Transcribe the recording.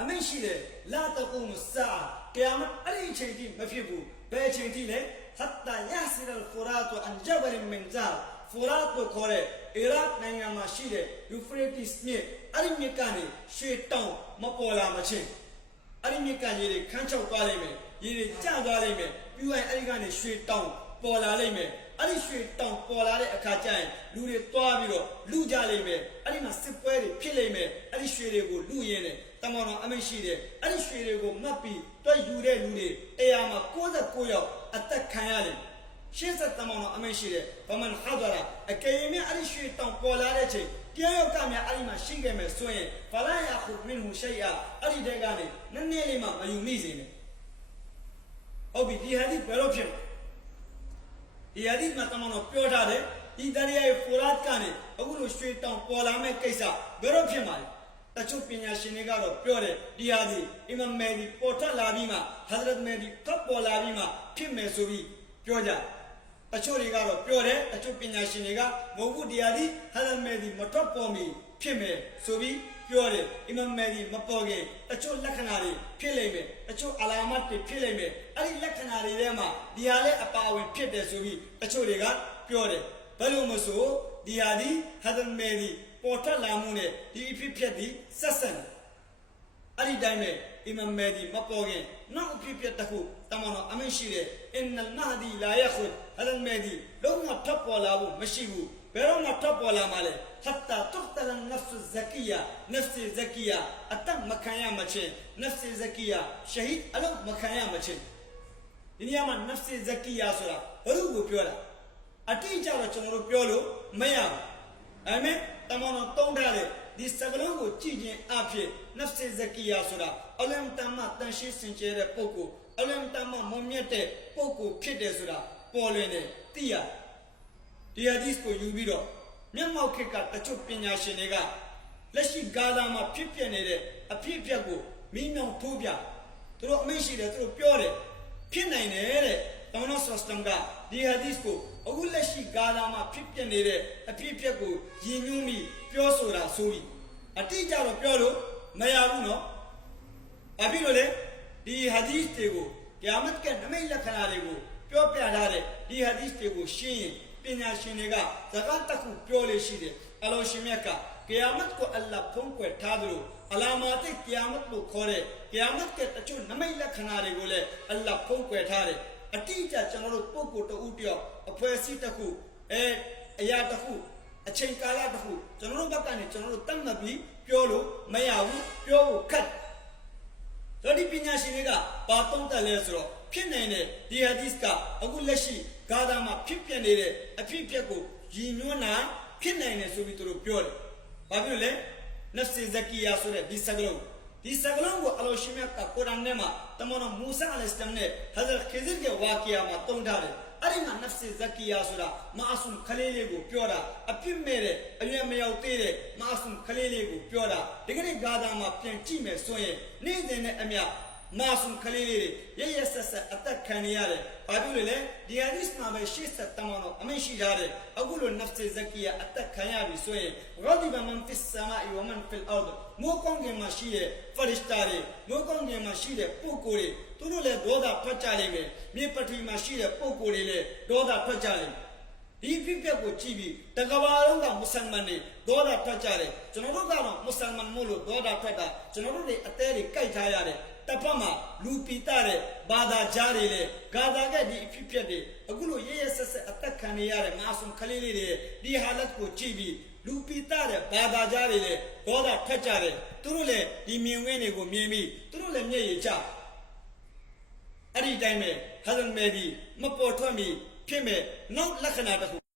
အမိန့်ရှိတယ်လာတကုမစာကယာမတ်အဲ့ဒီအချိန်ထိမဖြစ်ဘူးဘယ်အချိန်ထိလဲဟတ်တာယာစီရ်ဖူရာတ်အန်ဂျဘလ်မင်ဇာဖူရာတ်ကိုခေါ်တဲ့အီရတ်နိုင်ငံမှာရှိတဲ့ယူဖရတီစ်မြစ်အဲ့ဒီမြစ်ကနေရှေ့တောင်မပေါ်လာမချင်းအဲ့ဒီမြစ်ကရေတွေခန်းချောက်သွားလိမ့်မယ်ရေတွေကျသွားလိမ့်မယ်ပြီးရင်အဲ့ဒီကနေရွှေတောင်ပေါ်လာလိမ့်မယ် အဲ့ဒီရွှေတောင်ပေါ်လာတဲ့အခါကျရင်လူတွေသွားပြီးတော့လူကြလိမ့်မယ်အဲ့ဒီမှာစစ်ပွဲတွေဖြစ်လိမ့်မယ်အဲ့ဒီရွှေတွေကိုလူရင်းတယ်တမန်တော်အမိန့်ရှိတယ်အဲ့ဒီရွှေတွေကိုမှတ်ပြီးတွက်ယူတဲ့လူတွေတရားမှာ69ယောက်အသက်ခံရတယ်ရှင်းဆက်တမန်တော်အမိန့်ရှိတယ်ဘာမန်ဟာဒရာအကယ်၍အဲ့ဒီရွှေတောင်ပေါ်လာတဲ့ချိန်တရားရောက်ကများအဲ့ဒီမှာရှိခဲ့မယ်ဆိုရင်ဖလာယာခုမင်ဟူရှိယာအဲ့ဒီတဲကနေနည်းနည်းလေးမှမယူမိစေနဲ့ဟုတ်ပြီဒီဟာဒီဘယ်လိုဖြစ်လဲ ဒီအဒီမှာတမန်တော်ပြောထားတယ်ဒီတရားရဲ့ဖူရတ်ကနေအခုလိုရွှေတောင်ပေါ်လာမဲ့ကိစ္စဘယ်တော့ဖြစ်မှာလဲတချို့ပညာရှင်တွေကတော့ပြောတယ်ဒီဟာဒီအီမမ်မေဒီပေါ်ထလာပြီးမှဟဇရတ်မေဒီကပ်ပေါ်လာပြီးမှဖြစ်မယ်ဆိုပြီးပြောကြတချို့တွေကတော့ပြောတယ်တချို့ပညာရှင်တွေကမဟုတ်ဘူးဒီဟာဒီဟဇရတ်မေဒီမထွက်ပေါ်မီဖြစ်မယ်ဆိုပြီး ပြောတယ်အီမမ်မေဒီမပေါ်ခင်တချို့လက္ခဏာတွေဖြစ်လိမ့်မယ်တချို့အလာမတ်တွေဖြစ်လိမ့်မယ်အဲ့ဒီလက္ခဏာတွေထဲမှာဒီဟာလည်းအပါအဝင်ဖြစ်တယ်ဆိုပြီးတချို့တွေကပြောတယ်ဘယ်လိုမဆိုဒီဟာဒီဟဒန်မေဒီပေါ်ထွက်လာမှုနဲ့ဒီအဖြစ်ဖြစ်ဒီဆက်ဆံတယ်အဲ့ဒီတိုင်းပဲအီမမ်မေဒီမပေါ်ခင်နောက်အဖြစ်ဖြစ်တစ်ခုတမန်တော်အမင်းရှိတယ်အင်နလ်မဟဒီလာယခွတ်ဟဒန်မေဒီလုံးဝထပ်ပေါ်လာဖို့မရှိဘူးဘ ယ်တော့မှထပ်ပေါ်လာမှာလဲဟတ်တာတုတ်တလန်နဖ်ဇကီယာနဖ်ဇကီယာအတမခံရမချင်းနဖ်ဇကီယာရှဟီဒ်အလုံးမခံရမချင်းဒီနေရာမှာနဖ်ဇကီယာဆိုတာဘယ်လိုကိုပြောတာအတိအကျတော့ကျွန်တော်တို့ပြောလို့မရဘူးဒါပေမဲ့တမန်တော်တုံးထားတဲ့ဒီစကလုံးကိုကြည့်ခြင်းအဖြစ်နဖ်ဇကီယာဆိုတာအလမ်တမတန်ရှင်းစင်ကြဲတဲ့ပုဂ္ဂိုလ်အလမ်တမမုံမြတ်တဲ့ပုဂ္ဂိုလ်ဖြစ်တယ်ဆိုတာပေါ်လွင်တယ်သိရဒီဟာ ဒီစ်ကိုယူပြီးတော့မျက်မှောက်ခေတ်ကတချို့ပညာရှင်တွေကလက်ရှိဂါဇာမှာဖြစ်ပျက်နေတဲ့အဖြစ်အပျက်ကိုမိမြောင်ထိုးပြသူတို့အမိန့်ရှိတယ်သူတို့ပြောတယ်ဖြစ်နိုင်တယ်တဲ့တောင်းတော့ဆစတမ်ကဒီဟာဒီစ်ကိုအခုလက်ရှိဂါဇာမှာဖြစ်ပျက်နေတဲ့အဖြစ်အပျက်ကိုယဉ်ညွှန်းပြီးပြောဆိုတာဆိုပြီးအတိအကျတော့ပြောလို့မရဘူးနော်အဖြစ်လို့လေဒီဟာဒီစ်တွေကိုကိယာမတ်ကနမိတ်လက္ခဏာတွေကိုပြောပြထားတဲ့ဒီဟာဒီစ်တွေကိုရှင်းရင်ပ ညာရှင်တွေကဇကတ်တစ်ခုပြောလို့ရှိတယ်အလောရှင်မြတ်ကကိယာမတ်ကိုအလ္လာဟ်ဖုံးကွယ်ထားသလိုအလာမာတိကိယာမတ်လို့ခေါ်တဲ့ကိယာမတ်ကတချို့နမိတ်လက္ခဏာတွေကိုလည်းအလ္လာဟ်ဖုံးကွယ်ထားတယ်အတိအကျကျွန်တော်တို့ပုဂ္ဂိုလ်တဦးတယောက်အဖွဲ့အစည်းတစ်ခုအဲအရာတစ်ခုအချိန်ကာလတစ်ခုကျွန်တော်တို့ဘက်ကနေကျွန်တော်တို့တတ်မှတ်ပြီးပြောလို့မရဘူးပြောဖို့ခက်ဒါဒီပညာရှင်တွေကဘာတုံးတက်လဲဆိုတော့ဖြစ်နိုင်တဲ့ဒီဟာဒီစ်ကအခုလက်ရှိ ဂါဇာမှာဖြစ်ပျက်နေတဲ့အဖြစ်အပျက်ကိုရည်ညွှန်းတာဖြစ်နိုင်တယ်ဆိုပြီးသူတို့ပြောတယ်။ဘာဖြစ်လို့လဲ။နဖ်စီဇကီယာဆိုတဲ့ဒီစကလုံးဒီစကလုံးကိုအလောရှိမြတ်ကကုရ်အာန်ထဲမှာတမန်တော်မူဆာအလိုင်စလမ်နဲ့ဟဇရတ်ခီဇ်ရဲ့ဝါကီယာမှာတုံးထားတယ်။အဲ့ဒီမှာနဖ်စီဇကီယာဆိုတာမာအဆုမ်ခလေးလေးကိုပြောတာအပြစ်မဲ့တဲ့အရွယ်မရောက်သေးတဲ့မာအဆုမ်ခလေးလေးကိုပြောတာဒီကနေ့ဂါဇာမှာပြန်ကြည့်မယ်ဆိုရင်နေ့စဉ်နဲ့အမျှ မာဆုမ်ခလေးလေးတွေရရဆက်ဆက်အသက်ခံနေရတယ်။ဘာဖြစ်လို့လဲဒီဟာဒီစ်မှာပဲရှေ့ဆက်တမန်တော်အမိန့်ရှိထားတဲ့အခုလိုနဖ်စီဇကီယာအသက်ခံရပြီဆိုရင်ရာဒီဘမန်ဖစ်ဆာမာအီဝမန်ဖီလ်အော်ဒ်မိုးကောင်းကင်မှာရှိတဲ့ဖရစ်တာတွေမိုးကောင်းကင်မှာရှိတဲ့ပုဂ္ဂိုလ်တွေသူတို့လည်းဒေါသထွက်ကြလိမ့်မယ်။မြေပထဝီမှာရှိတဲ့ပုဂ္ဂိုလ်တွေလည်းဒေါသထွက်ကြလိမ့်မယ်။ ဒီဖြစ်ပျက်ကိုကြည့်ပြီးတကဘာလုံးကမွတ်ဆလမန်တွေဒေါသထွက်ကြတယ်ကျွန်တော်တို့ကတော့မွတ်ဆလမန်မို့လို့ဒေါသထွက်တာကျွန်တော်တို့တွေအသေးတွေကြိုက်ထားရတယ်တစ်ဖက်မှာလူပီတာတဲ့ဘာသာကြားတွေလေဂါသာကဒီအဖြစ်ဖြစ်တွေအခုလိုရရဆက်ဆက်အသက်ခံနေရတဲ့မာဆုံခလေးလေးတွေဒီဟာလတ်ကိုကြည့်ပြီးလူပီတာတဲ့ဘာသာကြားတွေလေဒေါသထွက်ကြတယ်သူတို့လည်းဒီမြင်ဝင်းတွေကိုမြင်ပြီးသူတို့လည်းမျက်ရည်ကျအဲ့ဒီတိုင်းပဲဟဇန်မေဒီမပေါ်ထွက်မီ ဖြစ်မဲ့နောက်လက္ခဏာတစ်ခု